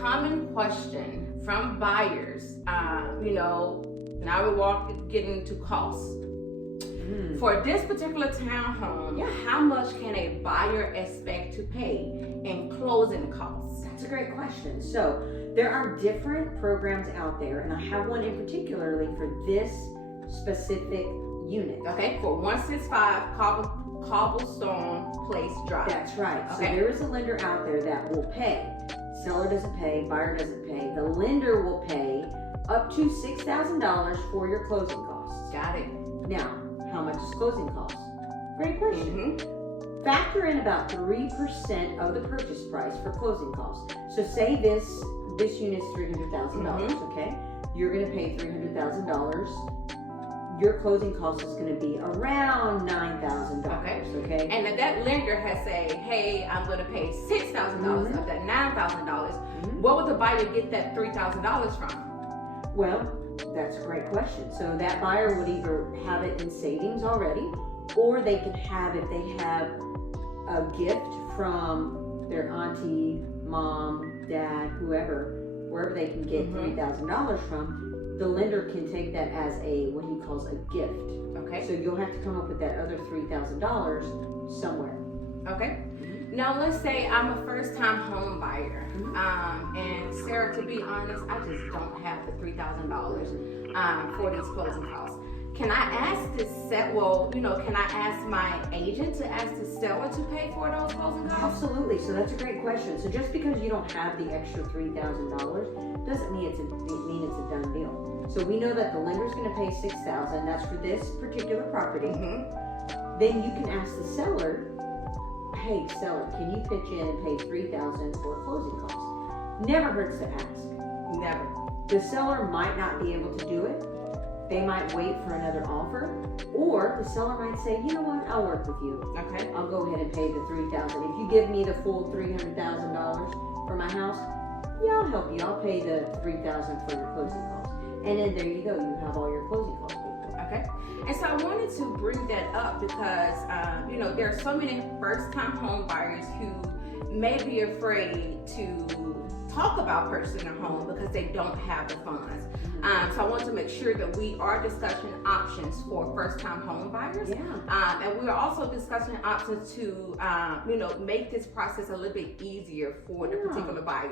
common question from buyers, now we're getting to cost. For this particular townhome, how much can a buyer expect to pay in closing costs? That's a great question. So there are different programs out there, and I have one in particularly for this specific unit. Okay, for 165 Cobblestone Pl Dr. That's right. Okay. So there is a lender out there that will pay. Seller doesn't pay, buyer doesn't pay. The lender will pay up to $6,000 for your closing costs. Got it. Now, how much is closing costs? Great question. Factor in about 3% of the purchase price for closing costs. So say this unit's $300,000, okay? You're gonna pay $300,000. Your closing cost is gonna be around $9,000, okay? And if that lender has said, hey, I'm gonna pay $6,000 of that $9,000, what would the buyer get that $3,000 from? Well, that's a great question. So that buyer would either have it in savings already, or they can have, if they have a gift from their auntie, mom, dad, whoever, wherever they can get $3,000 from, the lender can take that as what he calls a gift. Okay. So you'll have to come up with that other $3,000 somewhere. Okay. Now let's say I'm a first-time home buyer, and Sarah, to be honest, I just don't have the $3,000 for these closing costs. Can I ask can I ask my agent to ask the seller to pay for those closing costs? Absolutely. So that's a great question. So just because you don't have the extra $3,000 doesn't mean it's a done deal. So we know that the lender's going to pay $6,000. That's for this particular property. Then you can ask the seller, hey, seller, can you pitch in and pay $3,000 for closing costs? Never hurts to ask. Never. The seller might not be able to do it. They might wait for another offer, or the seller might say, you know what, I'll work with you. Okay. I'll go ahead and pay the $3,000. If you give me the full $300,000 for my house, I'll help you. I'll pay the $3,000 for your closing costs. And then there you go. You have all your closing costs paid for. Okay. And so I wanted to bring that up because, there are so many first-time home buyers who may be afraid to talk about purchasing a home because they don't have the funds. So I want to make sure that we are discussing options for first-time home buyers. And we are also discussing options to, make this process a little bit easier for the particular buyer.